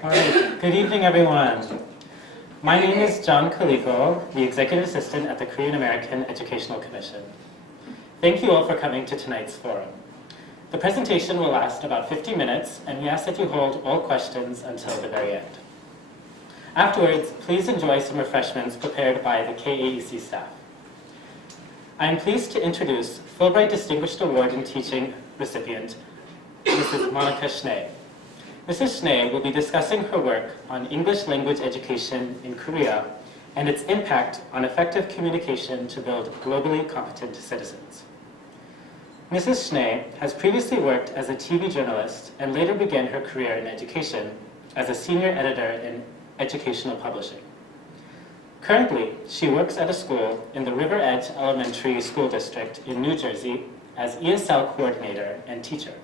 All right, good evening, everyone. My name is John Kaliko, the Executive Assistant at the Korean American Educational Commission. Thank you all for coming to tonight's forum. The presentation will last about 50 minutes, and we ask that you hold all questions until the very end. Afterwards, please enjoy some refreshments prepared by the KAEC staff. I am pleased to introduce Fulbright Distinguished Award in Teaching recipient, Mrs. Monica Schnee. Mrs. Schnee will be discussing her work on English language education in Korea and its impact on effective communication to build globally competent citizens. Mrs. Schnee has previously worked as a TV journalist and later began her career in education as a senior editor in educational publishing. Currently, she works at a school in the River Edge Elementary School District in New Jersey as ESL coordinator and teacher.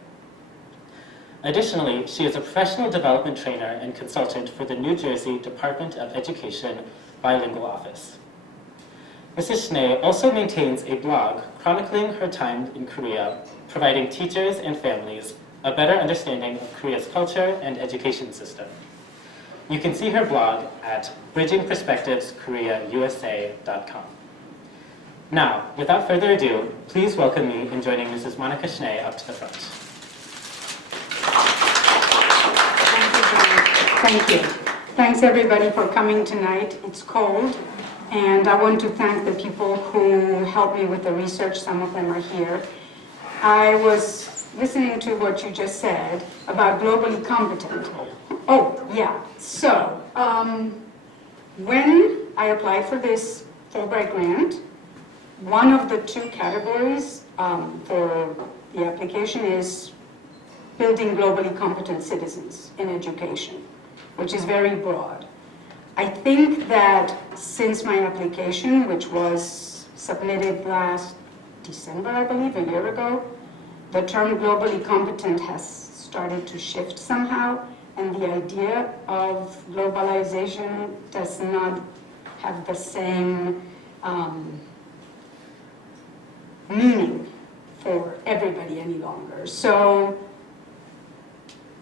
Additionally, she is a professional development trainer and consultant for the New Jersey Department of Education Bilingual Office. Mrs. Schnee also maintains a blog chronicling her time in Korea, providing teachers and families a better understanding of Korea's culture and education system. You can see her blog at bridgingperspectiveskoreausa.com. Now, without further ado, please welcome me in joining Mrs. Monica Schnee up to the front. Thank you. Thanks everybody for coming tonight. It's cold, and I want to thank the people who helped me with the research. Some of them are here. I was listening to what you just said about globally competent. Oh, yeah. So, when I applied for this Fulbright grant, one of the two categories for the application is building globally competent citizens in education, which is very broad. I think that since my application, which was submitted last December, I believe, a year ago, the term globally competent has started to shift somehow, and the idea of globalization does not have the same meaning for everybody any longer. So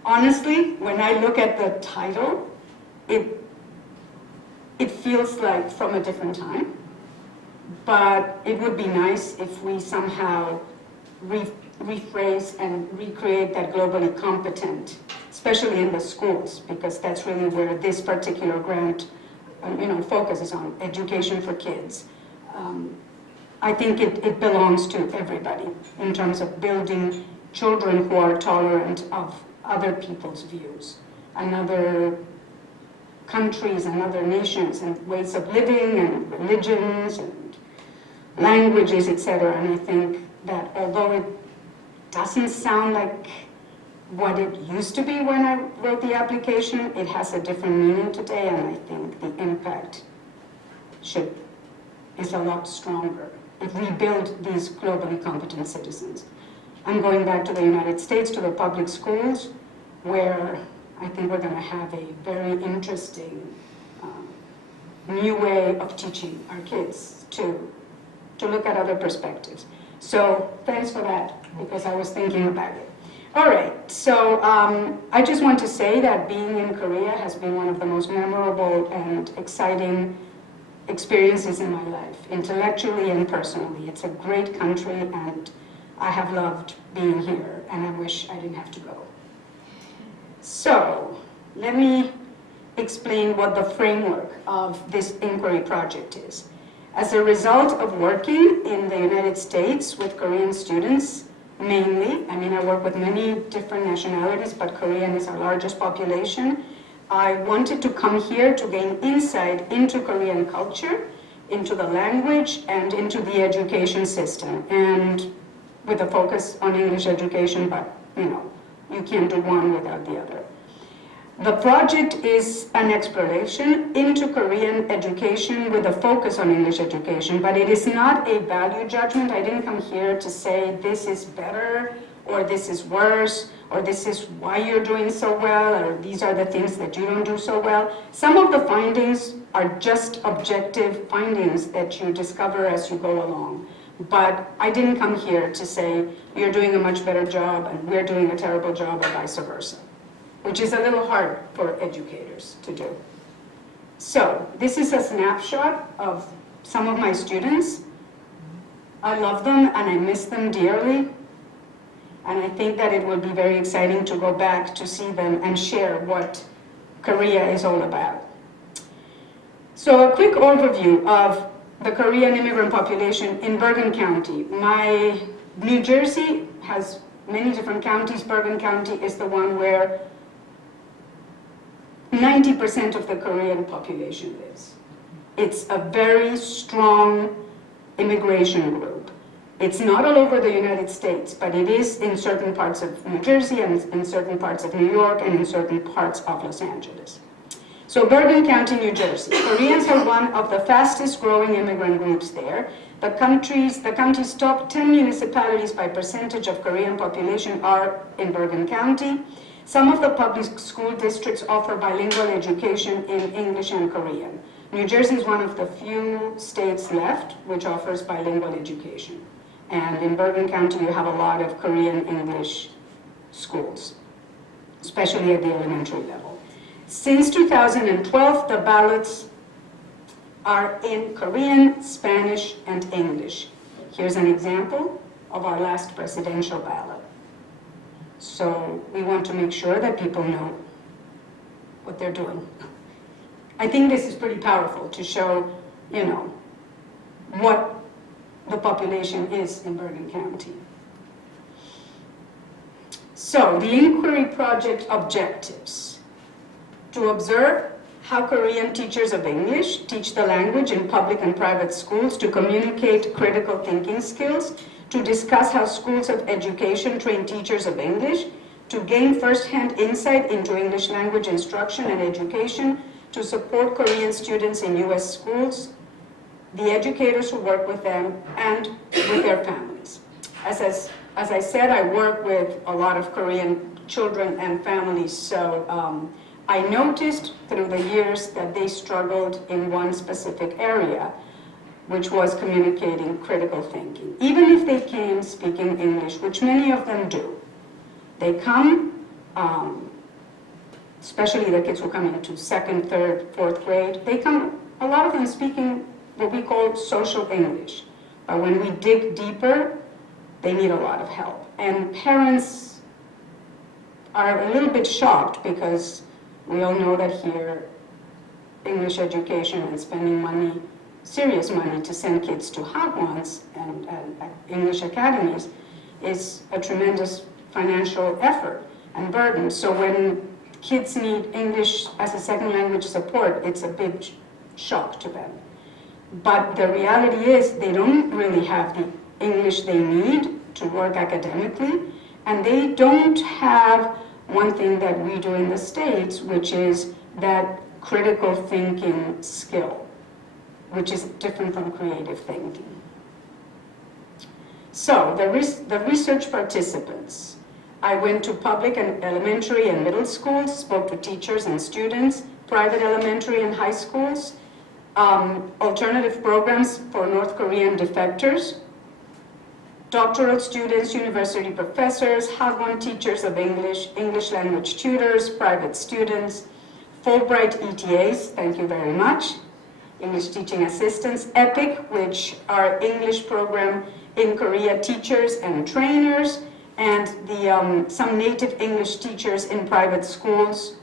honestly, when I look at the title, it feels like from a different time, but it would be nice if we somehow rephrase and recreate that globally competent, especially in the schools, because that's really where this particular grant focuses on, education for kids. I think it belongs to everybody in terms of building children who are tolerant of other people's views, and other countries and other nations and ways of living and religions and languages, etc. And I think that although it doesn't sound like what it used to be when I wrote the application, it has a different meaning today, and I think the impact is a lot stronger if we build these globally competent citizens. I'm going back to the United States, to the public schools, where I think we're going to have a very interesting new way of teaching our kids to look at other perspectives. So thanks for that, because I was thinking about it. All right, so I just want to say that being in Korea has been one of the most memorable and exciting experiences in my life, intellectually and personally. It's a great country, and I have loved being here, and I wish I didn't have to go. So, let me explain what the framework of this inquiry project is. As a result of working in the United States with Korean students, mainly, I work with many different nationalities, but Korean is our largest population, I wanted to come here to gain insight into Korean culture, into the language, and into the education system, and with a focus on English education, but you can't do one without the other. The project is an exploration into Korean education with a focus on English education, but it is not a value judgment. I didn't come here to say this is better, or this is worse, or this is why you're doing so well, or these are the things that you don't do so well. Some of the findings are just objective findings that you discover as you go along. But I didn't come here to say you're doing a much better job and we're doing a terrible job, or vice versa. which is a little hard for educators to do. So this is a snapshot of some of my students. I love them and I miss them dearly. And I think that it will be very exciting to go back to see them and share what Korea is all about. So a quick overview of the Korean immigrant population in Bergen County. New Jersey has many different counties. Bergen County is the one where 90% of the Korean population lives. It's a very strong immigration group. It's not all over the United States, but it is in certain parts of New Jersey and in certain parts of New York and in certain parts of Los Angeles. So Bergen County, New Jersey. Koreans are one of the fastest growing immigrant groups there. The county's top 10 municipalities by percentage of Korean population are in Bergen County. Some of the public school districts offer bilingual education in English and Korean. New Jersey is one of the few states left which offers bilingual education. And in Bergen County, you have a lot of Korean English schools, especially at the elementary level. Since 2012, the ballots are in Korean, Spanish, and English. Here's an example of our last presidential ballot. So we want to make sure that people know what they're doing. I think this is pretty powerful to show, what the population is in Bergen County. So the inquiry project objectives: to observe how Korean teachers of English teach the language in public and private schools, to communicate critical thinking skills, to discuss how schools of education train teachers of English, to gain first-hand insight into English language instruction and education, to support Korean students in U.S. schools, the educators who work with them, and with their families. As I said, I work with a lot of Korean children and families, so I noticed through the years that they struggled in one specific area, which was communicating critical thinking. Even if they came speaking English, which many of them do, they come, especially the kids who come into 2nd, 3rd, 4th grade, they come, a lot of them speaking what we call social English. But when we dig deeper, they need a lot of help. And parents are a little bit shocked because we all know that here, English education and spending money, serious money to send kids to hot ones and English academies is a tremendous financial effort and burden. So when kids need English as a second language support, it's a big shock to them. But the reality is they don't really have the English they need to work academically, and they don't have one thing that we do in the States, which is that critical thinking skill, which is different from creative thinking. So the research participants. I went to public and elementary and middle schools, spoke to teachers and students, private elementary and high schools, alternative programs for North Korean defectors, doctoral students, university professors, Hagwon teachers of English, English language tutors, private students, Fulbright ETAs, thank you very much, English teaching assistants, EPIC, which are English program in Korea teachers and trainers, and some native English teachers in private schools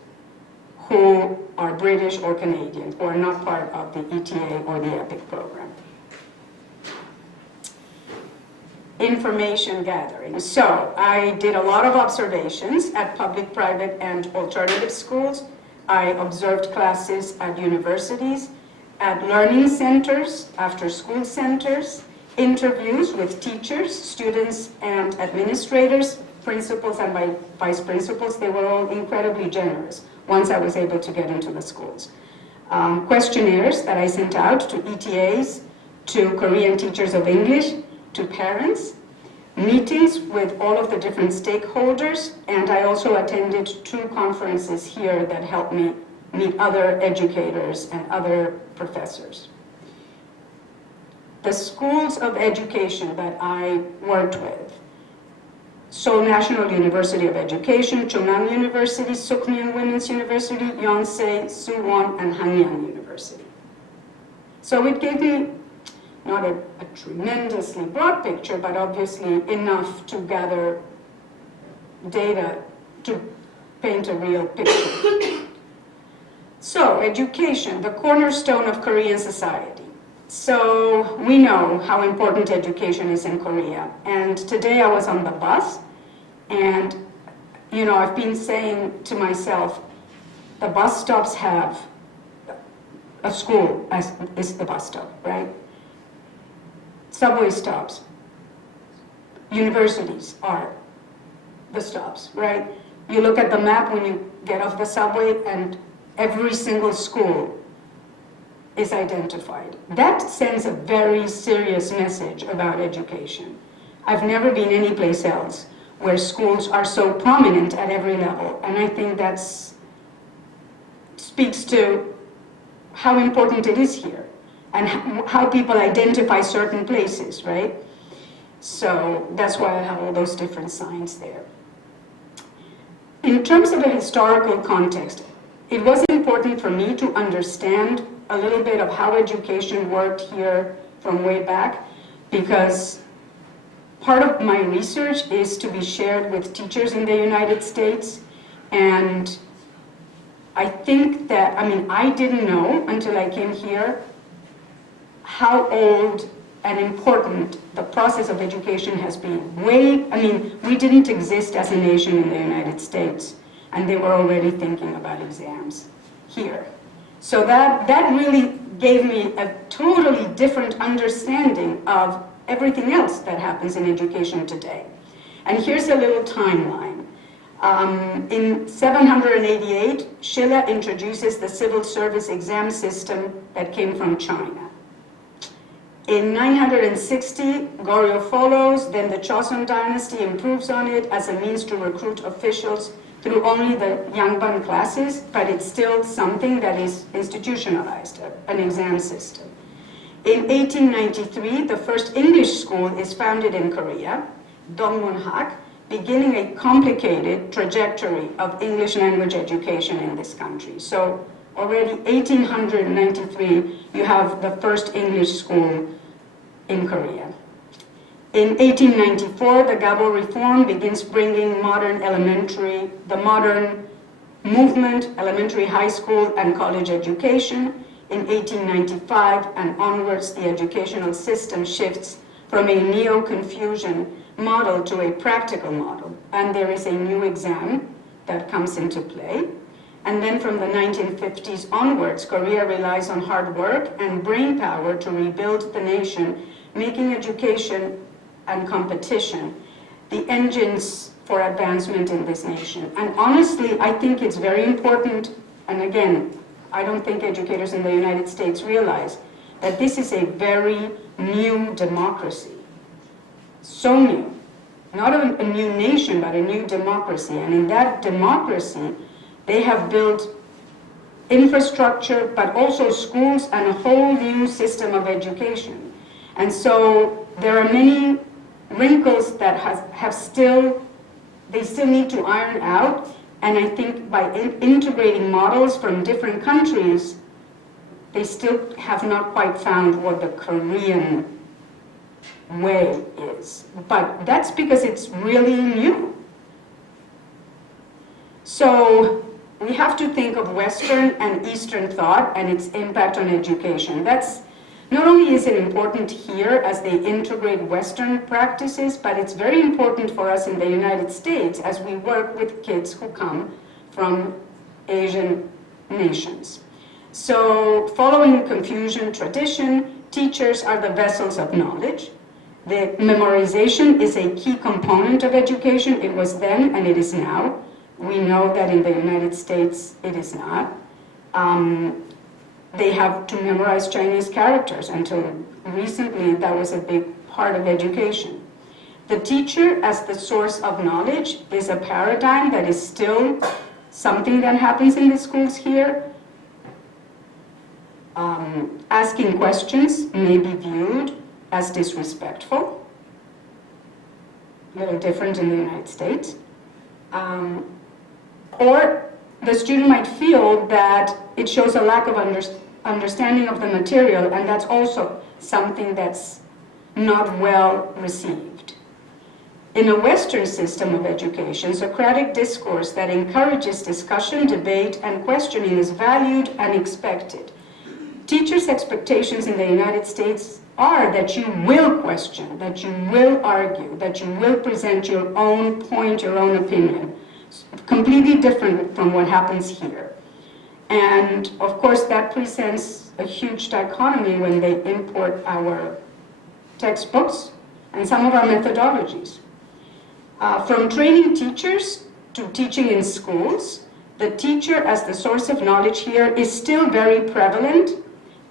who are British or Canadian, who are not part of the ETA or the EPIC program. Information gathering. So I did a lot of observations at public, private, and alternative schools. I observed classes at universities, at learning centers, after-school centers, interviews with teachers, students, and administrators, principals and vice principals. They were all incredibly generous once I was able to get into the schools. Questionnaires that I sent out to ETAs, to Korean teachers of English, to parents, meetings with all of the different stakeholders, and I also attended 2 conferences here that helped me meet other educators and other professors. The schools of education that I worked with, Seoul National University of Education, Chungang University, Sukmyeon Women's University, Yonsei, Suwon, and Hanyang University. So it gave me not a tremendously broad picture, but obviously enough to gather data to paint a real picture. So, education, the cornerstone of Korean society. So, we know how important education is in Korea. And today I was on the bus, and, you know, I've been saying to myself, the bus stops have a school as is the bus stop, right? Subway stops, universities are the stops, right? You look at the map when you get off the subway and every single school is identified. That sends a very serious message about education. I've never been anyplace else where schools are so prominent at every level, and I think that speaks to how important it is here and how people identify certain places, right? So that's why I have all those different signs there. In terms of a historical context, it was important for me to understand a little bit of how education worked here from way back, because part of my research is to be shared with teachers in the United States, and I think that, I mean, I didn't know until I came here how old and important the process of education has been. We didn't exist as a nation in the United States, and they were already thinking about exams here. So that really gave me a totally different understanding of everything else that happens in education today. And here's a little timeline. In 788, Schiller introduces the civil service exam system that came from China. In 960, Goryeo follows, then the Joseon dynasty improves on it as a means to recruit officials through only the Yangban classes, but it's still something that is institutionalized, an exam system. In 1893, the first English school is founded in Korea, Dongmunhak, beginning a complicated trajectory of English language education in this country. So already 1893, you have the first English school in Korea. In 1894, the Gabo reform begins bringing the modern movement, elementary, high school, and college education. In 1895 and onwards, the educational system shifts from a neo-Confucian model to a practical model, and there is a new exam that comes into play. And then from the 1950s onwards, Korea relies on hard work and brain power to rebuild the nation, making education and competition the engines for advancement in this nation. And honestly, I think it's very important, and again, I don't think educators in the United States realize that this is a very new democracy. So new. Not a new nation, but a new democracy. And in that democracy, they have built infrastructure, but also schools and a whole new system of education. And so there are many wrinkles that they still need to iron out. And I think by integrating models from different countries, they still have not quite found what the Korean way is. But that's because it's really new. So we have to think of Western and Eastern thought and its impact on education. That's not only is it important here as they integrate Western practices, but it's very important for us in the United States as we work with kids who come from Asian nations. So following Confucian tradition, teachers are the vessels of knowledge. The memorization is a key component of education. It was then and it is now. We know that in the United States it is not. They have to memorize Chinese characters. Until recently, that was a big part of education. The teacher as the source of knowledge is a paradigm that is still something that happens in the schools here. Asking questions may be viewed as disrespectful. a little different in the United States. Or the student might feel that it shows a lack of understanding of the material, and that's also something that's not well received. In a Western system of education, Socratic discourse that encourages discussion, debate, and questioning is valued and expected. Teachers' expectations in the United States are that you will question, that you will argue, that you will present your own point, your own opinion. Completely different from what happens here. And of course that presents a huge dichotomy when they import our textbooks and some of our methodologies. From training teachers to teaching in schools, the teacher as the source of knowledge here is still very prevalent.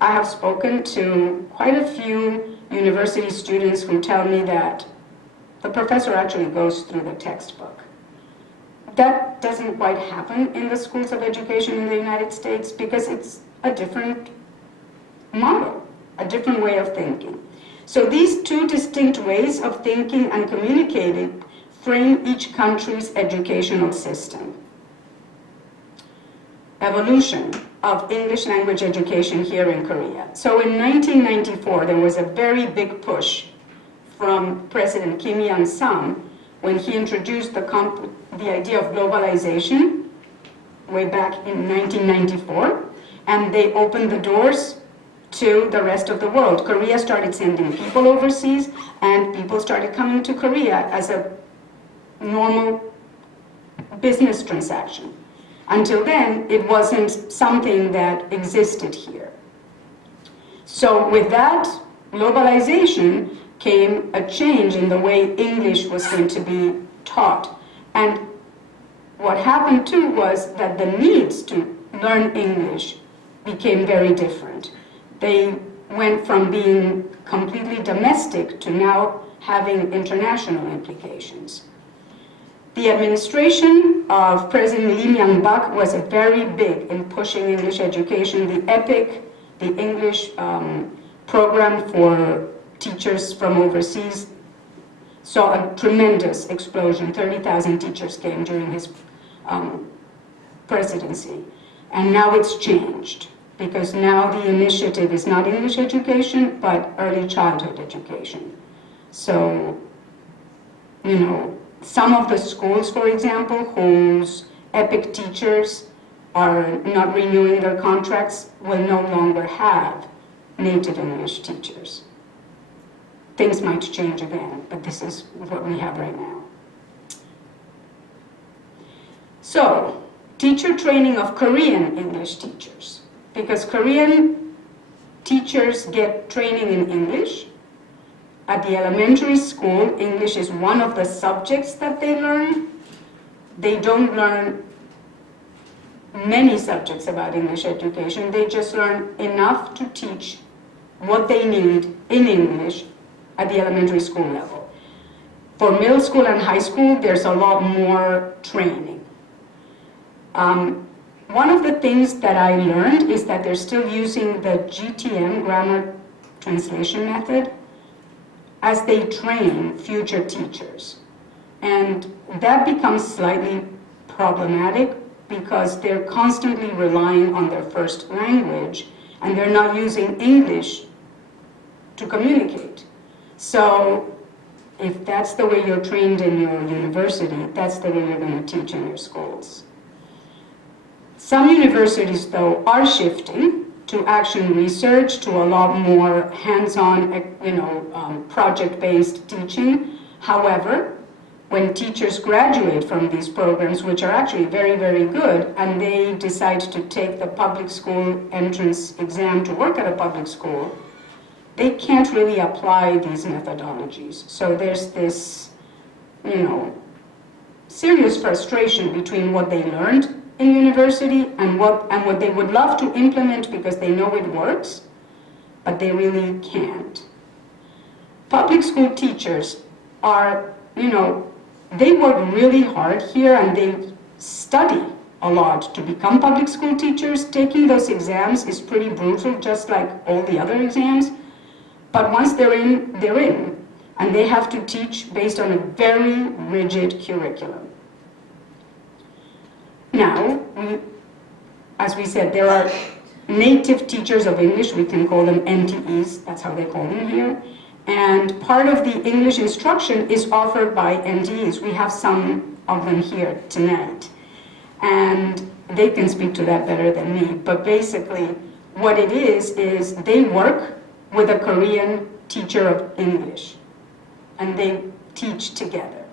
I have spoken to quite a few university students who tell me that the professor actually goes through the textbook. That doesn't quite happen in the schools of education in the United States because it's a different model, a different way of thinking. So these two distinct ways of thinking and communicating frame each country's educational system. Evolution of English language education here in Korea. So in 1994, there was a very big push from President Kim Il-sung when he introduced the idea of globalization way back in 1994, and they opened the doors to the rest of the world. Korea started sending people overseas, and people started coming to Korea as a normal business transaction. Until then, it wasn't something that existed here. So with that globalization came a change in the way English was going to be taught. And what happened too was that the needs to learn English became very different. They went from being completely domestic to now having international implications. The administration of President Lee Myung-bak was very big in pushing English education. The EPIC, the English program for teachers from overseas, saw a tremendous explosion. 30,000 teachers came during his presidency. And now it's changed, because now the initiative is not English education, but early childhood education. So, you know, some of the schools, for example, whose EPIC teachers are not renewing their contracts will no longer have native English teachers. Things might change again, but this is what we have right now. So, teacher training of Korean English teachers, because Korean teachers get training in English. At the elementary school, English is one of the subjects that they learn. They don't learn many subjects about English education. They just learn enough to teach what they need in English at the elementary school level. For middle school and high school, there's a lot more training. One of the things that I learned is that they're still using the GTM, grammar translation method, as they train future teachers. And that becomes slightly problematic because they're constantly relying on their first language and they're not using English to communicate. So if that's the way you're trained in your university, that's the way you're going to teach in your schools. Some universities, though, are shifting to action research, to a lot more hands-on, project-based teaching. However, when teachers graduate from these programs, which are actually very, very good, and they decide to take the public school entrance exam to work at a public school, they can't really apply these methodologies. So there's this, serious frustration between what they learned in university and what they would love to implement because they know it works, but they really can't. Public school teachers are, they work really hard here and they study a lot to become public school teachers. Taking those exams is pretty brutal, just like all the other exams. But once they're in, they're in. And they have to teach based on a very rigid curriculum. Now, as we said, there are native teachers of English, we can call them NTEs, that's how they call them here. And part of the English instruction is offered by NTEs. We have some of them here tonight. And they can speak to that better than me. But basically, what it is they work with a Korean teacher of English. And they teach together.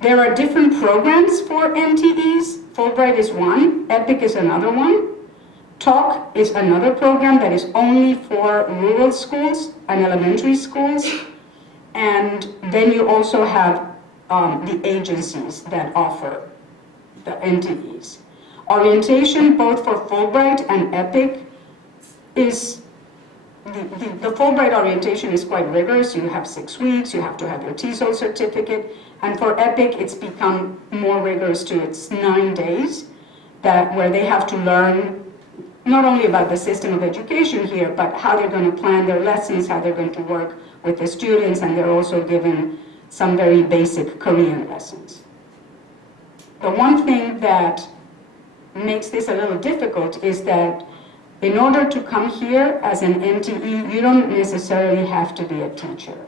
There are different programs for NTEs. Fulbright is one, EPIC is another one. Talk is another program that is only for rural schools and elementary schools. And then you also have the agencies that offer the NTEs. Orientation, both for Fulbright and EPIC, is the Fulbright orientation is quite rigorous. You have 6 weeks, you have to have your TESOL certificate, and for EPIC it's become more rigorous too. It's 9 days where they have to learn not only about the system of education here, but how they're going to plan their lessons, how they're going to work with the students, and they're also given some very basic Korean lessons. The one thing that makes this a little difficult is that in order to come here as an NTE, you don't necessarily have to be a teacher.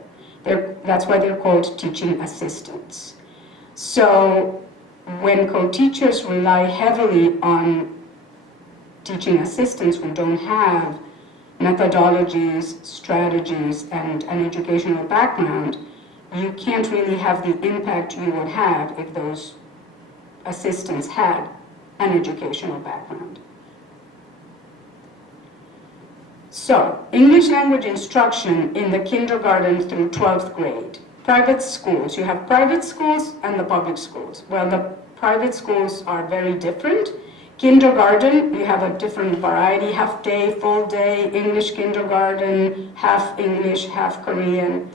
That's why they're called teaching assistants. So when co-teachers rely heavily on teaching assistants who don't have methodologies, strategies, and an educational background, you can't really have the impact you would have if those assistants had an educational background. So, English language instruction in the kindergarten through 12th grade. Private schools. You have private schools and the public schools. Well, the private schools are very different. Kindergarten, you have a different variety, half day, full day, English kindergarten, half English, half Korean.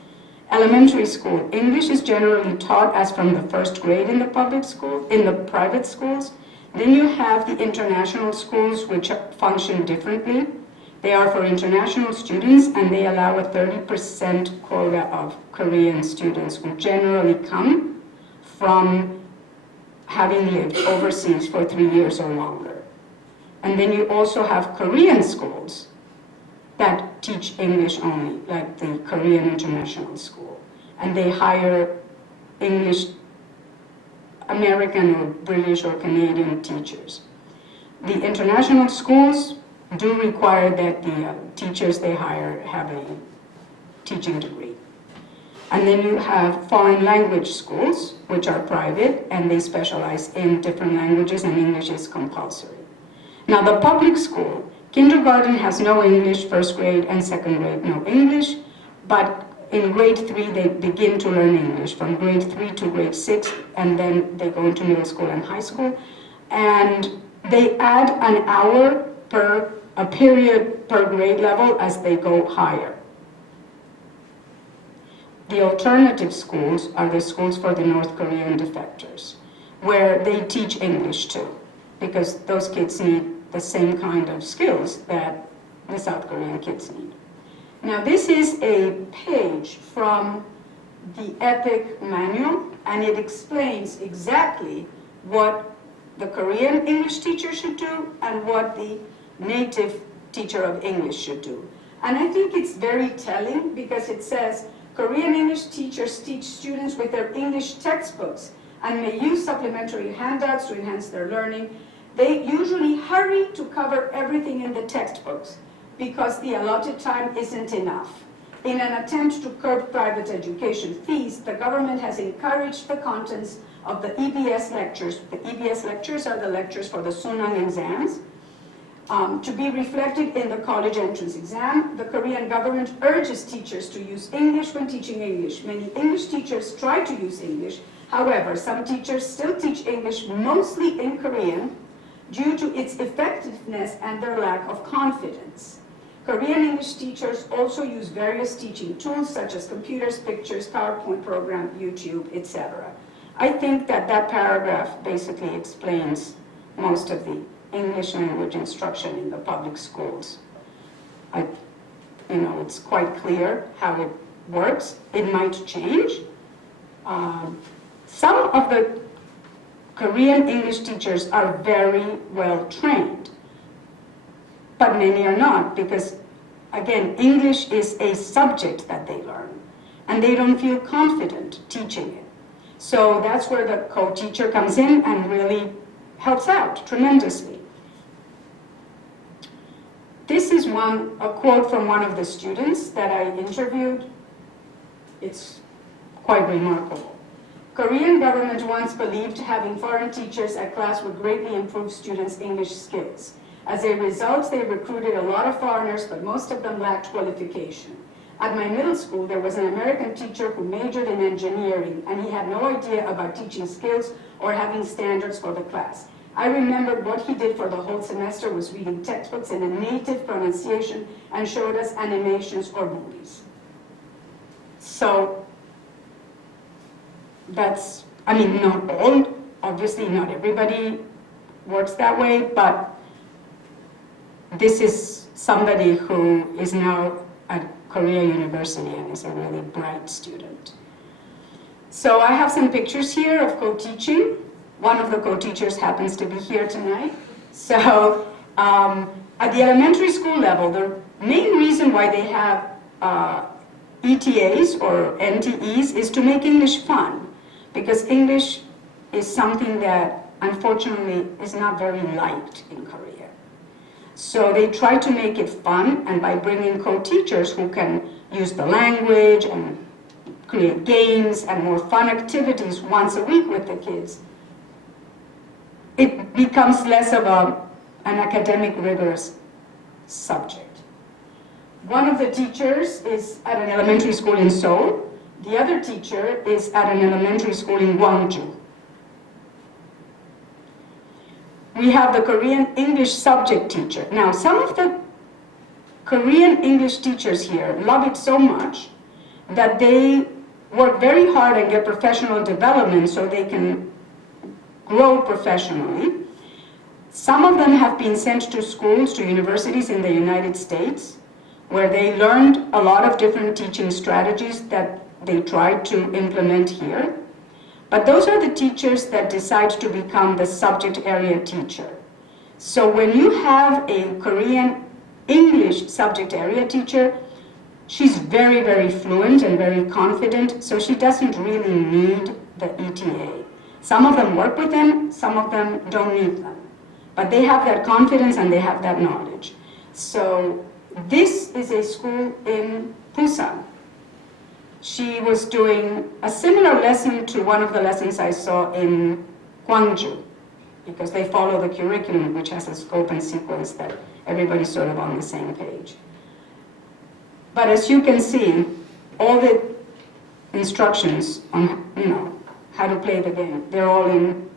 Elementary school, English is generally taught as from the 1st grade in the public school, in the private schools. Then you have the international schools, which function differently. They are for international students, and they allow a 30% quota of Korean students who generally come from having lived overseas for 3 years or longer. And then you also have Korean schools that teach English only, like the Korean International School. And they hire English, American or British or Canadian teachers. The international schools do require that the teachers they hire have a teaching degree. And then you have foreign language schools, which are private, and they specialize in different languages, and English is compulsory. Now, the public school, kindergarten has no English, 1st grade, and 2nd grade no English, but in grade 3 they begin to learn English, from grade 3 to grade 6, and then they go into middle school and high school, and they add an hour per a period per grade level as they go higher. The alternative schools are the schools for the North Korean defectors, where they teach English too, because those kids need the same kind of skills that the South Korean kids need. Now, this is a page from the EPIC manual, and it explains exactly what the Korean English teacher should do and what the native teacher of English should do. And I think it's very telling, because it says, Korean English teachers teach students with their English textbooks and may use supplementary handouts to enhance their learning. They usually hurry to cover everything in the textbooks because the allotted time isn't enough. In an attempt to curb private education fees, the government has encouraged the contents of the EBS lectures. The EBS lectures are the lectures for the Sunang exams. To be reflected in the college entrance exam. The Korean government urges teachers to use English when teaching English. Many English teachers try to use English. However, some teachers still teach English mostly in Korean due to its effectiveness and their lack of confidence. Korean English teachers also use various teaching tools such as computers, pictures, PowerPoint program, YouTube, etc. I think that that paragraph basically explains most of the English language instruction in the public schools. It's quite clear how it works. It might change. Some of the Korean English teachers are very well trained, but many are not, because again, English is a subject that they learn, and they don't feel confident teaching it. So that's where the co-teacher comes in and really helps out tremendously. This is a quote from one of the students that I interviewed. It's quite remarkable. Korean government once believed having foreign teachers at class would greatly improve students' English skills. As a result, they recruited a lot of foreigners, but most of them lacked qualification. At my middle school, there was an American teacher who majored in engineering, and he had no idea about teaching skills or having standards for the class. I remembered what he did for the whole semester was reading textbooks in a native pronunciation and showed us animations or movies. So that's, I mean, not all, obviously not everybody works that way, but this is somebody who is now at Korea University and is a really bright student. So I have some pictures here of co-teaching. One of the co-teachers happens to be here tonight. So at the elementary school level, the main reason why they have ETAs or NTEs is to make English fun, because English is something that unfortunately is not very liked in Korea. So they try to make it fun, and by bringing co-teachers who can use the language and create games and more fun activities once a week with the kids, it becomes less of an academic rigorous subject. One of the teachers is at an elementary school in Seoul. The other teacher is at an elementary school in Gwangju. We have the Korean English subject teacher. Now, some of the Korean English teachers here love it so much that they work very hard and get professional development so they can grow professionally. Some of them have been sent to schools, to universities in the United States, where they learned a lot of different teaching strategies that they tried to implement here. But those are the teachers that decide to become the subject area teacher. So when you have a Korean English subject area teacher, she's very, very fluent and very confident, so she doesn't really need the ETA. Some of them work with them, some of them don't need them. But they have that confidence and they have that knowledge. So this is a school in Busan. She was doing a similar lesson to one of the lessons I saw in Gwangju, because they follow the curriculum, which has a scope and sequence that everybody's sort of on the same page. But as you can see, all the instructions on, how to play the game, they're all in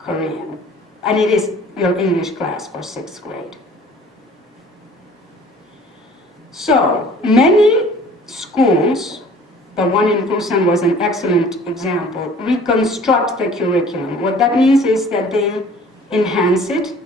Korean. And it is your English class for 6th grade. So many schools, the one in Busan was an excellent example, reconstruct the curriculum. What that means is that they enhance it,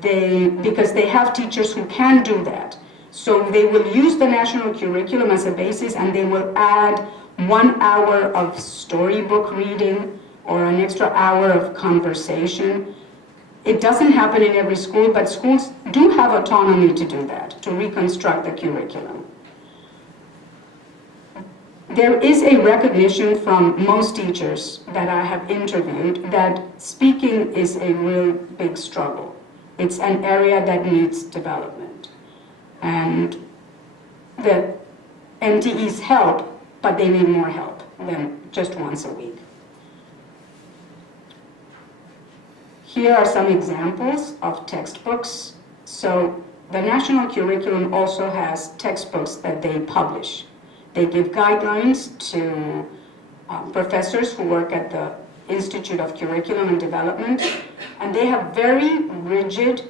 because they have teachers who can do that. So they will use the national curriculum as a basis, and they will add 1 hour of storybook reading or an extra hour of conversation. It doesn't happen in every school, but schools do have autonomy to do that, to reconstruct the curriculum. There is a recognition from most teachers that I have interviewed that speaking is a real big struggle. It's an area that needs development. And the NTEs help, but they need more help than just once a week. Here are some examples of textbooks. So the national curriculum also has textbooks that they publish. They give guidelines to professors who work at the Institute of Curriculum and Development, and they have very rigid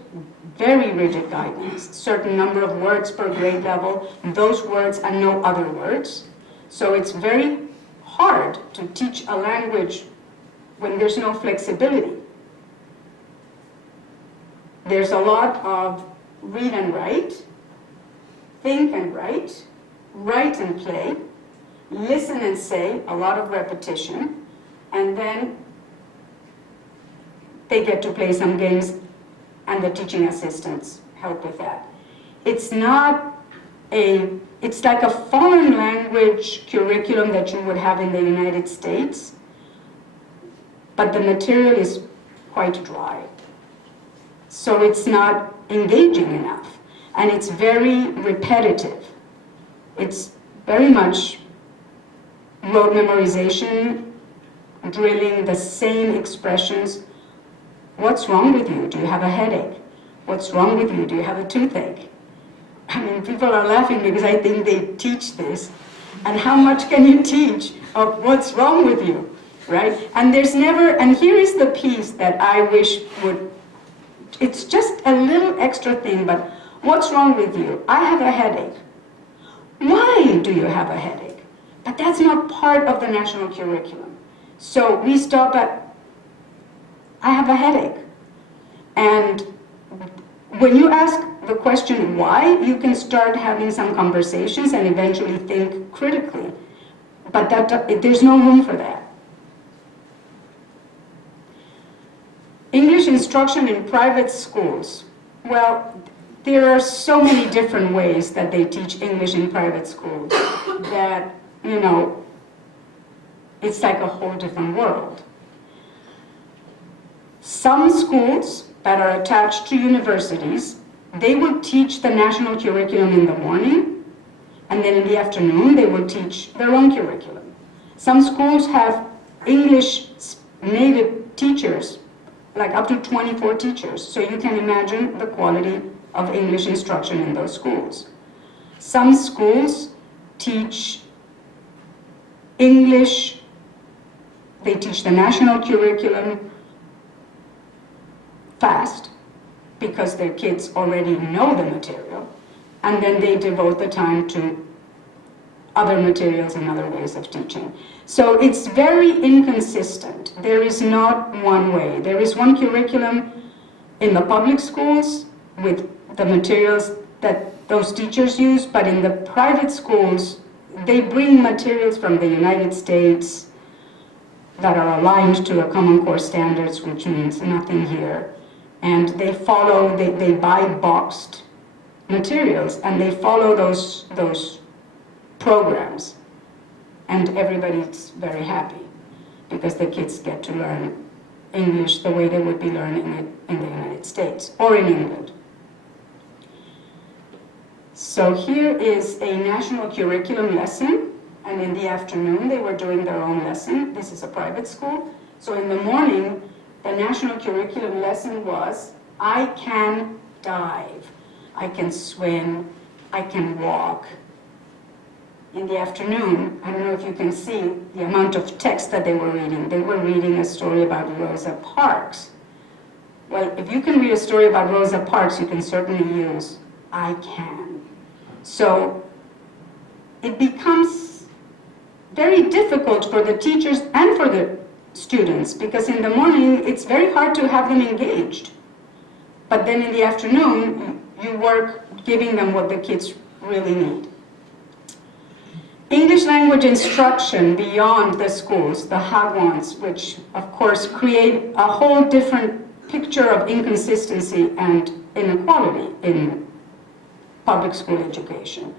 guidelines. Certain number of words per grade level, those words and no other words. So it's very hard to teach a language when there's no flexibility. There's a lot of read and write, think and write and play, listen and say, a lot of repetition, and then they get to play some games and the teaching assistants help with that. It's like a foreign language curriculum that you would have in the United States, but the material is quite dry. So it's not engaging enough, and it's very repetitive. It's very much rote memorization, drilling the same expressions. What's wrong with you? Do you have a headache? What's wrong with you? Do you have a toothache? I mean, people are laughing because I think they teach this. And how much can you teach of what's wrong with you, right? And there's never, and here is the piece that I wish would, it's just a little extra thing, but what's wrong with you? I have a headache. Why do you have a headache? But that's not part of the national curriculum. So we stop at, I have a headache. And when you ask the question why, you can start having some conversations and eventually think critically. But there's no room for that. English instruction in private schools. Well, there are so many different ways that they teach English in private schools that, you know, it's like a whole different world. Some schools that are attached to universities, they will teach the national curriculum in the morning, and then in the afternoon they will teach their own curriculum. Some schools have English native teachers, like up to 24 teachers, so you can imagine the quality of English instruction in those schools. Some schools teach English, they teach the national curriculum fast, because their kids already know the material, and then they devote the time to other materials and other ways of teaching. So it's very inconsistent. There is not one way. There is one curriculum in the public schools with the materials that those teachers use, but in the private schools, they bring materials from the United States that are aligned to the Common Core standards, which means nothing here. And they follow, they buy boxed materials, and they follow those programs. And everybody's very happy because the kids get to learn English the way they would be learning it in the United States or in England. So here is a national curriculum lesson, and in the afternoon they were doing their own lesson. This is a private school. So in the morning, the national curriculum lesson was, I can dive, I can swim, I can walk. In the afternoon, I don't know if you can see the amount of text that they were reading. They were reading a story about Rosa Parks. Well, if you can read a story about Rosa Parks, you can certainly use I can. So it becomes very difficult for the teachers and for the students, because in the morning it's very hard to have them engaged. But then in the afternoon, you work giving them what the kids really need. English language instruction beyond the schools, the hagwons, which of course create a whole different picture of inconsistency and inequality in public school education.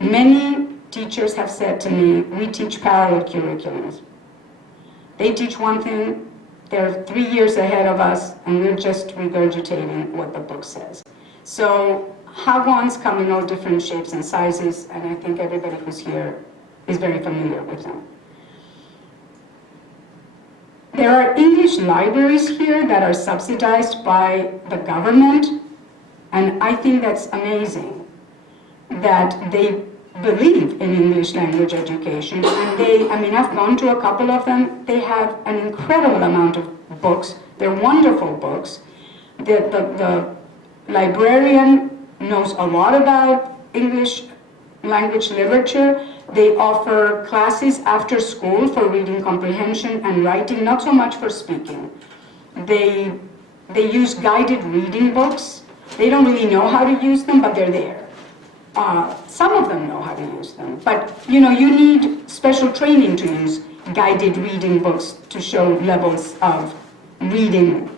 Many teachers have said to me, we teach parallel curriculums. They teach one thing, they're 3 years ahead of us, and we're just regurgitating what the book says. So hagwons come in all different shapes and sizes, and I think everybody who's here is very familiar with them. There are English libraries here that are subsidized by the government, and I think that's amazing that they believe in English language education. And I've gone to a couple of them. They have an incredible amount of books. They're wonderful books. The librarian knows a lot about English language literature. They offer classes after school for reading comprehension and writing, not so much for speaking. They use guided reading books. They don't really know how to use them, but they're there. Some of them know how to use them, but you need special training to use guided reading books to show levels of reading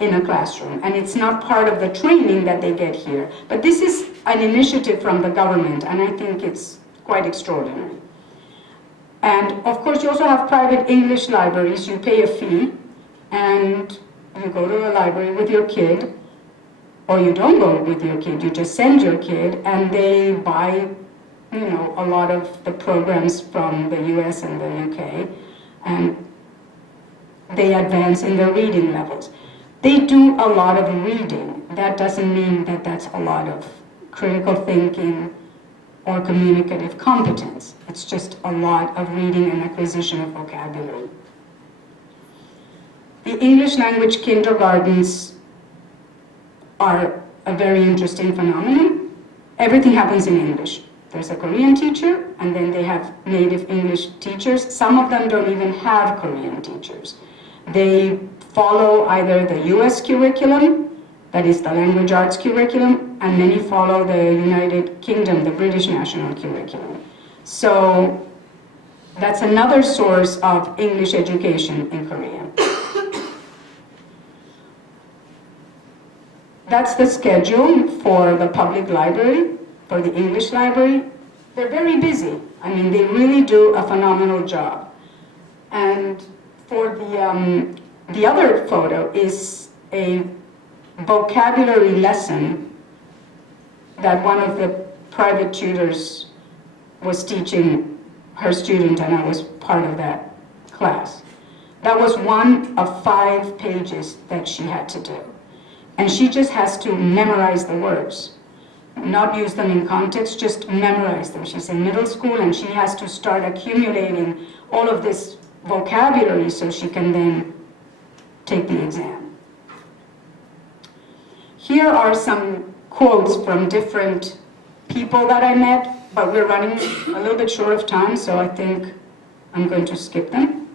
in a classroom, and it's not part of the training that they get here. But this is an initiative from the government, and I think it's quite extraordinary. And of course, you also have private English libraries. You pay a fee, and you go to a library with your kid, or you don't go with your kid, you just send your kid, and they buy, a lot of the programs from the US and the UK, and they advance in their reading levels. They do a lot of reading. That doesn't mean that that's a lot of critical thinking or communicative competence. It's just a lot of reading and acquisition of vocabulary. The English language kindergartens are a very interesting phenomenon. Everything happens in English. There's a Korean teacher, and then they have native English teachers. Some of them don't even have Korean teachers. They follow either the US curriculum, that is the language arts curriculum, and many follow the United Kingdom, the British national curriculum. So that's another source of English education in Korea. That's the schedule for the public library, for the English library. They're very busy. I mean, they really do a phenomenal job. And for the other photo is a vocabulary lesson that one of the private tutors was teaching her student, and I was part of that class. That was one of 5 pages that she had to do. And she just has to memorize the words, not use them in context, just memorize them. She's in middle school, and she has to start accumulating all of this vocabulary so she can then take the exam. Here are some quotes from different people that I met, but we're running a little bit short of time, so I think I'm going to skip them.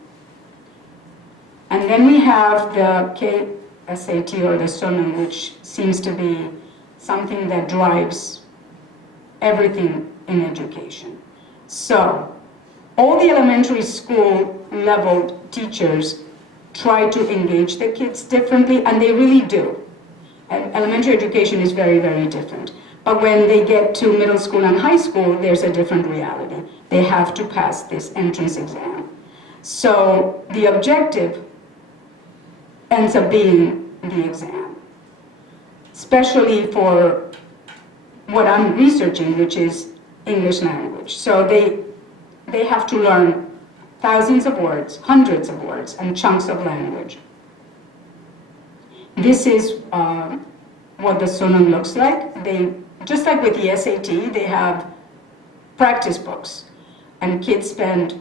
And then we have the KSAT, or the Sonum, which seems to be something that drives everything in education. So all the elementary school level teachers try to engage the kids differently, and they really do. And elementary education is very, very different. But when they get to middle school and high school, there's a different reality. They have to pass this entrance exam. So the objective ends up being the exam, especially for what I'm researching, which is English language. So they have to learn thousands of words, hundreds of words, and chunks of language. This is what the Sonum looks like. Just like with the SAT, they have practice books, and kids spend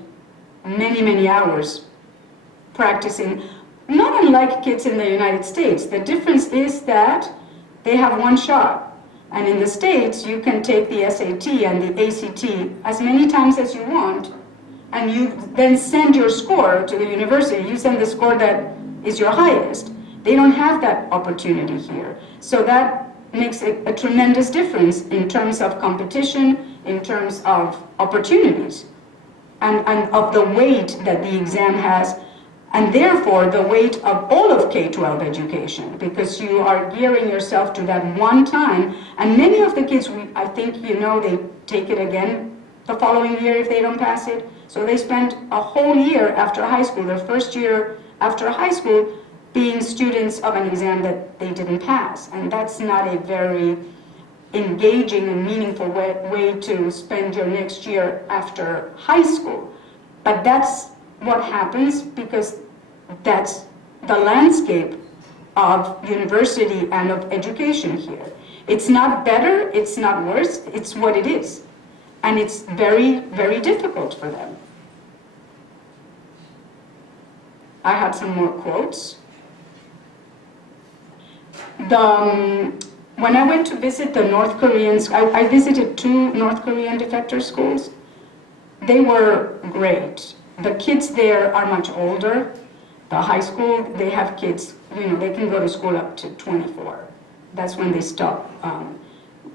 many, many hours practicing, not unlike kids in the United States. The difference is that they have one shot. And in the States, you can take the SAT and the ACT as many times as you want, and you then send your score to the university. You send the score that is your highest. They don't have that opportunity here. So that makes a tremendous difference in terms of competition, in terms of opportunities, and of the weight that the exam has, and therefore the weight of all of K-12 education, because you are gearing yourself to that one time. And many of the kids, I think they take it again the following year if they don't pass it. So they spend a whole year after high school, their first year after high school, being students of an exam that they didn't pass. And that's not a very engaging and meaningful way to spend your next year after high school. But that's what happens, because that's the landscape of university and of education here. It's not better, it's not worse, it's what it is. And it's very, very difficult for them. I have some more quotes. When I went to visit the North Koreans, I visited 2 North Korean defector schools. They were great. The kids there are much older. The high school, they have kids, they can go to school up to 24. That's when they stop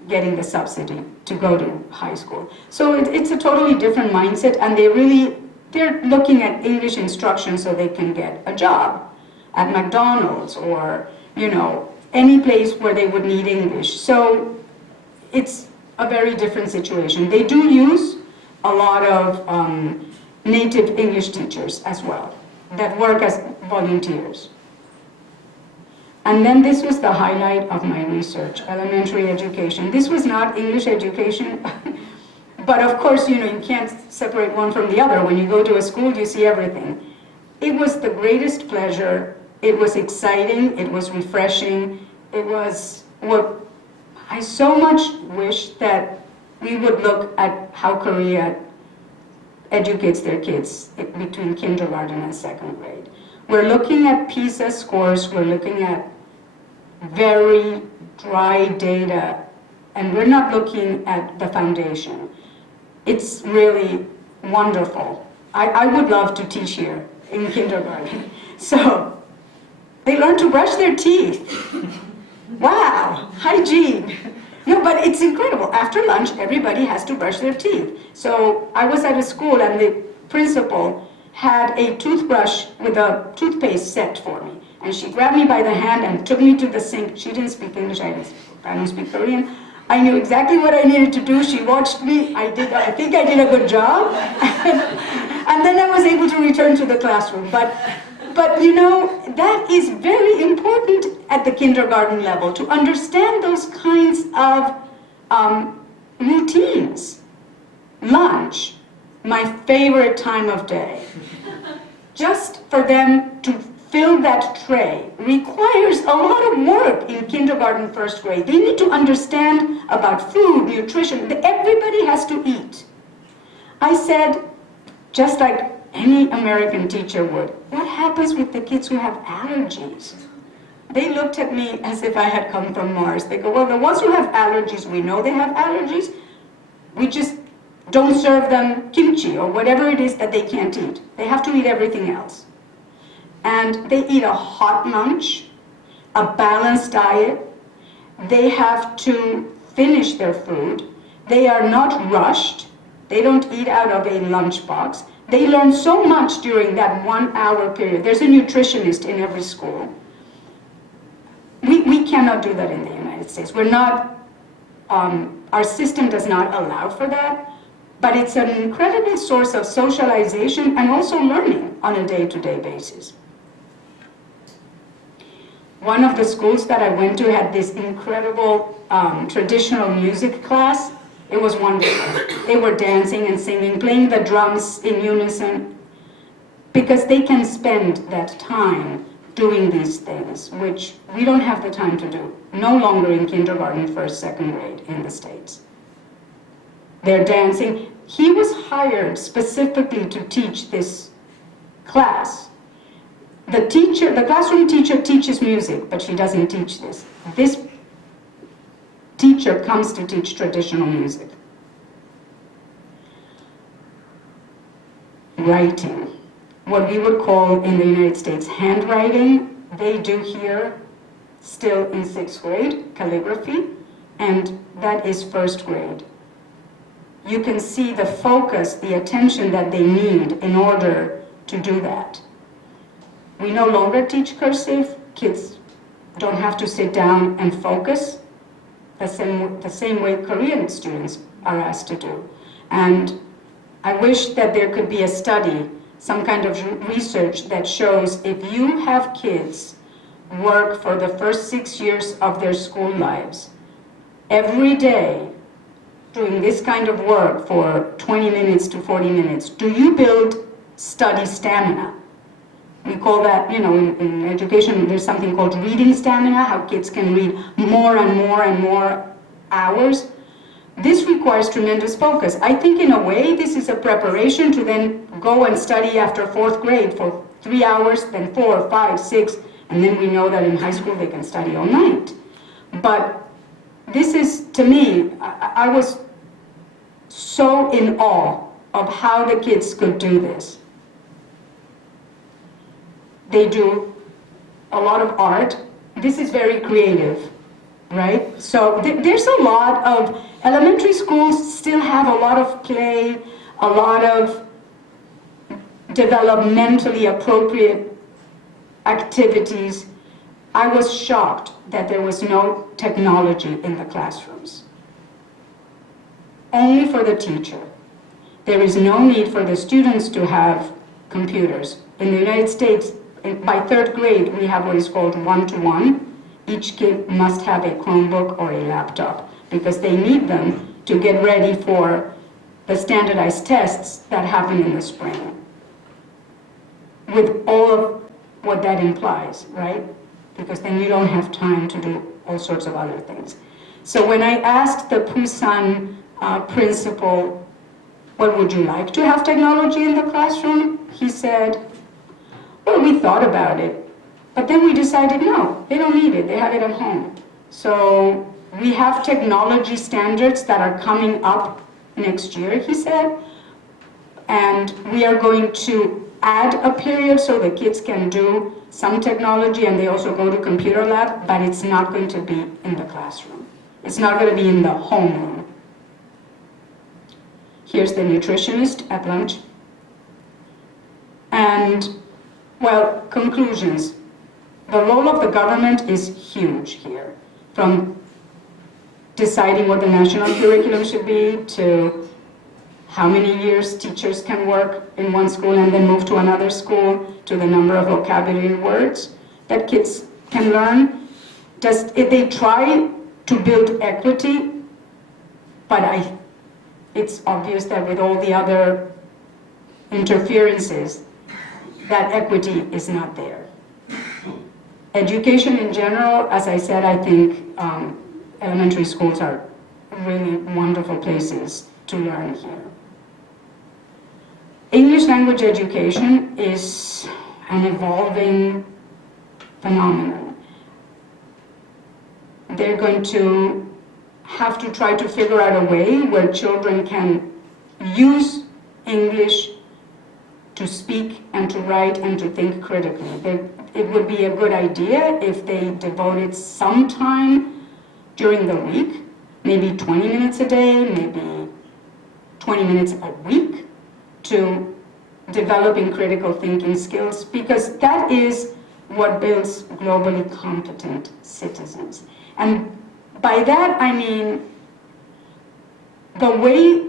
getting the subsidy to go to high school. So it's a totally different mindset, and they're looking at English instruction so they can get a job at McDonald's or, you know, any place where they would need English. So it's a very different situation. They do use a lot of native English teachers as well that work as volunteers. And then this was the highlight of my research, elementary education. This was not English education, but of course, you know, you can't separate one from the other. When you go to a school, you see everything. It was the greatest pleasure. It was exciting. It was refreshing. It was what I so much wish that we would look at how Korea educates their kids between kindergarten and second grade. We're looking at PISA scores. We're looking at very dry data, and we're not looking at the foundation. It's really wonderful. I would love to teach here in kindergarten. So they learn to brush their teeth. Wow, hygiene. No, but it's incredible. After lunch, everybody has to brush their teeth. So I was at a school, and the principal had a toothbrush with a toothpaste set for me. And she grabbed me by the hand and took me to the sink. She didn't speak English, I don't speak Korean. I knew exactly what I needed to do. She watched me. I think I did a good job. And then I was able to return to the classroom. But you know, that is very important at the kindergarten level, to understand those kinds of routines. Lunch, my favorite time of day. Just for them to fill that tray requires a lot of work in kindergarten, first grade. They need to understand about food, nutrition. Everybody has to eat. I said, just like any American teacher would, what happens with the kids who have allergies? They looked at me as if I had come from Mars. They go, well, the ones who have allergies, we know they have allergies. We just don't serve them kimchi or whatever it is that they can't eat. They have to eat everything else. And they eat a hot lunch, a balanced diet. They have to finish their food. They are not rushed. They don't eat out of a lunchbox. They learn so much during that 1 hour period. There's a nutritionist in every school. We cannot do that in the United States. We're not, our system does not allow for that, but it's an incredible source of socialization and also learning on a day-to-day basis. One of the schools that I went to had this incredible traditional music class. It was wonderful. They were dancing and singing, playing the drums in unison, because they can spend that time doing these things, which we don't have the time to do. No longer in kindergarten, first, second grade in the States. They're dancing. He was hired specifically to teach this class. The classroom teacher teaches music, but she doesn't teach this. This teacher comes to teach traditional music. Writing, what we would call in the United States handwriting, they do here still in 6th grade, calligraphy, and that is 1st grade. You can see the focus, the attention that they need in order to do that. We no longer teach cursive. Kids don't have to sit down and focus the same way Korean students are asked to do. And I wish that there could be a study, some kind of research that shows if you have kids work for the first 6 years of their school lives, every day doing this kind of work for 20 minutes to 40 minutes, do you build study stamina? We call that, you know, in education, there's something called reading stamina, how kids can read more and more and more hours. This requires tremendous focus. I think in a way this is a preparation to then go and study after 4th grade for 3 hours, then 4, 5, 6, and then we know that in high school they can study all night. But this is, to me, I was so in awe of how the kids could do this. They do a lot of art. This is very creative. right? So there's a lot of, elementary schools still have a lot of play, a lot of developmentally appropriate activities. I was shocked that there was no technology in the classrooms. Only for the teacher. There is no need for the students to have computers. In the United States, by third grade, we have what is called one-to-one. Each kid must have a Chromebook or a laptop because they need them to get ready for the standardized tests that happen in the spring. With all of what that implies, right? Because then you don't have time to do all sorts of other things. So when I asked the Busan principal, well, would you like to have technology in the classroom? He said, well, we thought about it, but then we decided no, they don't need it, they have it at home. So we have technology standards that are coming up next year, he said, and we are going to add a period so the kids can do some technology and they also go to computer lab, but it's not going to be in the classroom. It's not going to be in the homeroom. Here's the nutritionist at lunch. And, well, conclusions. The role of the government is huge here, from deciding what the national curriculum should be to how many years teachers can work in one school and then move to another school, to the number of vocabulary words that kids can learn. If they try to build equity, but it's obvious that with all the other interferences, that equity is not there. Education in general, as I said, I think elementary schools are really wonderful places to learn here. English language education is an evolving phenomenon. They're going to have to try to figure out a way where children can use English to speak and to write and to think critically. It would be a good idea if they devoted some time during the week, maybe 20 minutes a day, maybe 20 minutes a week, to developing critical thinking skills, because that is what builds globally competent citizens. And by that I mean the way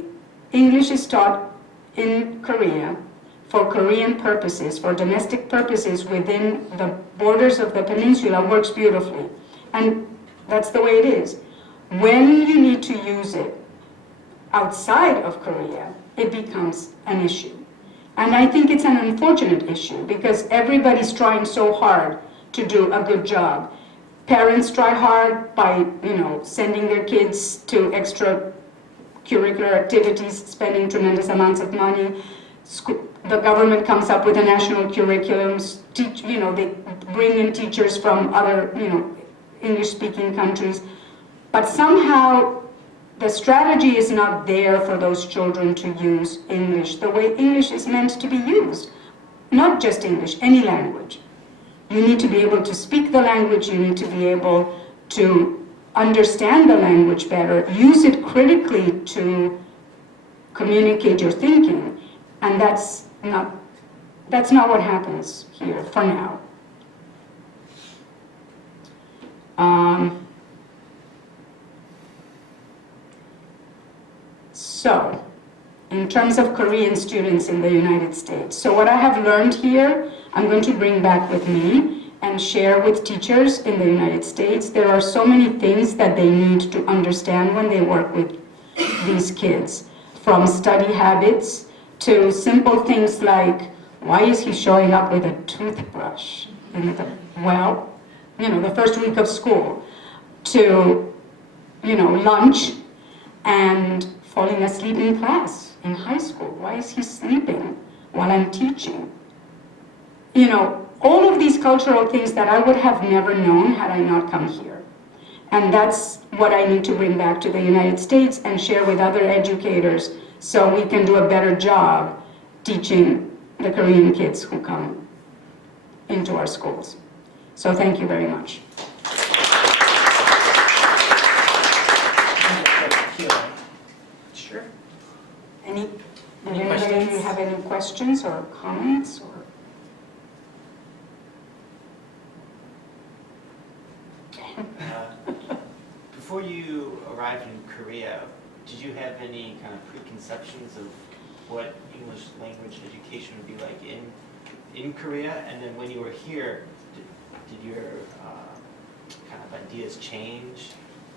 English is taught in Korea for Korean purposes, for domestic purposes within the borders of the peninsula works beautifully. And that's the way it is. When you need to use it outside of Korea, it becomes an issue. And I think it's an unfortunate issue because everybody's trying so hard to do a good job. Parents try hard by, sending their kids to extracurricular activities, spending tremendous amounts of money. The government comes up with a national curriculum. They bring in teachers from other, English-speaking countries. But somehow the strategy is not there for those children to use English the way English is meant to be used. Not just English, any language. You need to be able to speak the language, you need to be able to understand the language better, use it critically to communicate your thinking, and that's not what happens here for now. So, in terms of Korean students in the United States, so what I have learned here, I'm going to bring back with me and share with teachers in the United States. There are so many things that they need to understand when they work with these kids, from study habits to simple things like, why is he showing up with a toothbrush in the first week of school, to, lunch and falling asleep in class in high school. Why is he sleeping while I'm teaching? All of these cultural things that I would have never known had I not come here. And that's what I need to bring back to the United States and share with other educators so we can do a better job teaching the Korean kids who come into our schools. So thank you very much. questions or comments? Or before you arrived in Korea, did you have any kind of preconceptions of what English language education would be like in Korea? And then when you were here, did your kind of ideas change?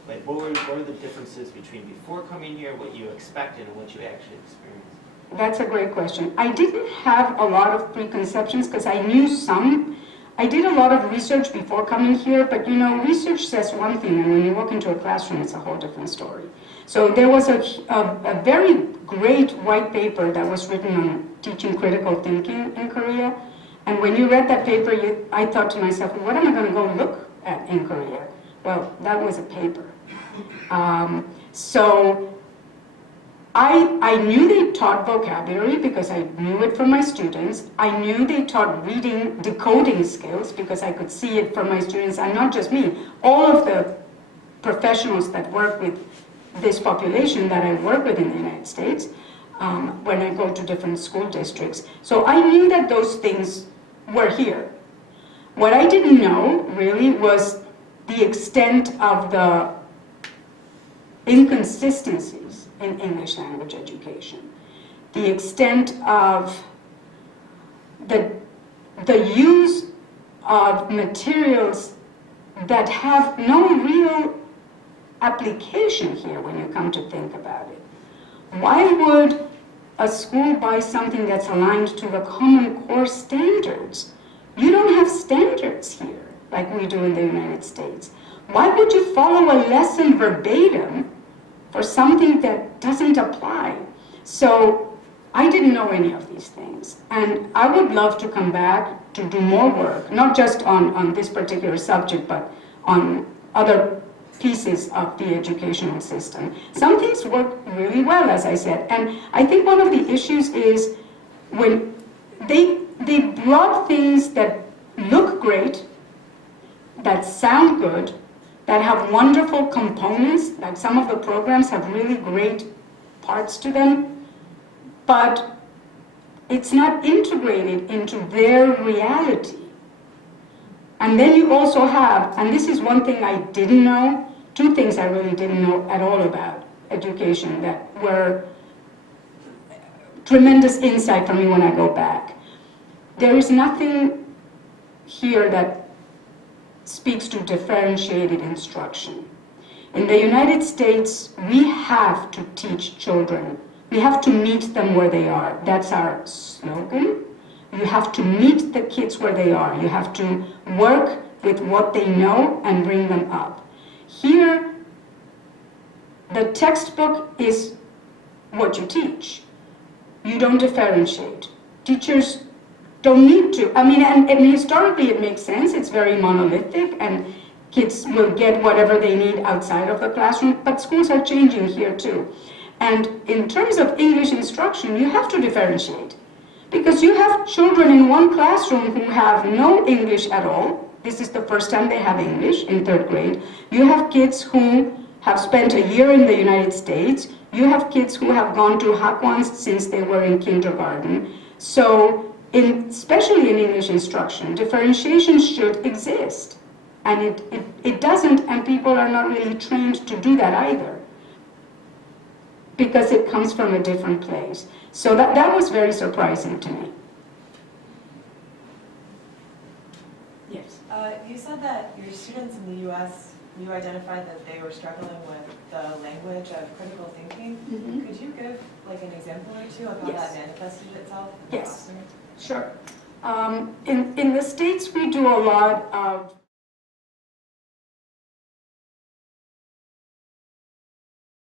Like, what were the differences between before coming here, what you expected, and what you actually experienced? That's a great question. I didn't have a lot of preconceptions because I knew some. I did a lot of research before coming here, but you know, research says one thing, and when you walk into a classroom, it's a whole different story. So there was a very great white paper that was written on teaching critical thinking in Korea. And when you read that paper, I thought to myself, well, what am I going to go look at in Korea? Well, that was a paper. So I knew they taught vocabulary because I knew it from my students. I knew they taught reading, decoding skills because I could see it from my students, and not just me. All of the professionals that work with this population that I work with in the United States when I go to different school districts. So I knew that those things were here. What I didn't know really was the extent of the inconsistencies in English language education, the extent of the use of materials that have no real application here when you come to think about it. Why would a school buy something that's aligned to the Common Core standards? You don't have standards here like we do in the United States. Why would you follow a lesson verbatim for something that doesn't apply? So I didn't know any of these things. And I would love to come back to do more work, not just on this particular subject, but on other pieces of the educational system. Some things work really well, as I said. And I think one of the issues is when they brought things that look great, that sound good, that have wonderful components, like some of the programs have really great parts to them, but it's not integrated into their reality. And then you also have, and this is one thing I didn't know, two things I really didn't know at all about education that were tremendous insight for me when I go back. There is nothing here that speaks to differentiated instruction. In the United States, we have to teach children. We have to meet them where they are. That's our slogan. You have to meet the kids where they are. You have to work with what they know and bring them up. Here, the textbook is what you teach. You don't differentiate. Teachers don't need to. I mean, and historically it makes sense. It's very monolithic, and kids will get whatever they need outside of the classroom, but schools are changing here too. And in terms of English instruction, you have to differentiate. Because you have children in one classroom who have no English at all. This is the first time they have English in 3rd grade. You have kids who have spent a year in the United States. You have kids who have gone to Hakwans since they were in kindergarten. So, especially in English instruction, differentiation should exist. And it doesn't, and people are not really trained to do that either, because it comes from a different place. So that was very surprising to me. Yes? You said that your students in the U.S., you identified that they were struggling with the language of critical thinking. Mm-hmm. Could you give like an example or two of how that manifested itself in the classroom? Sure. In the States, we do a lot of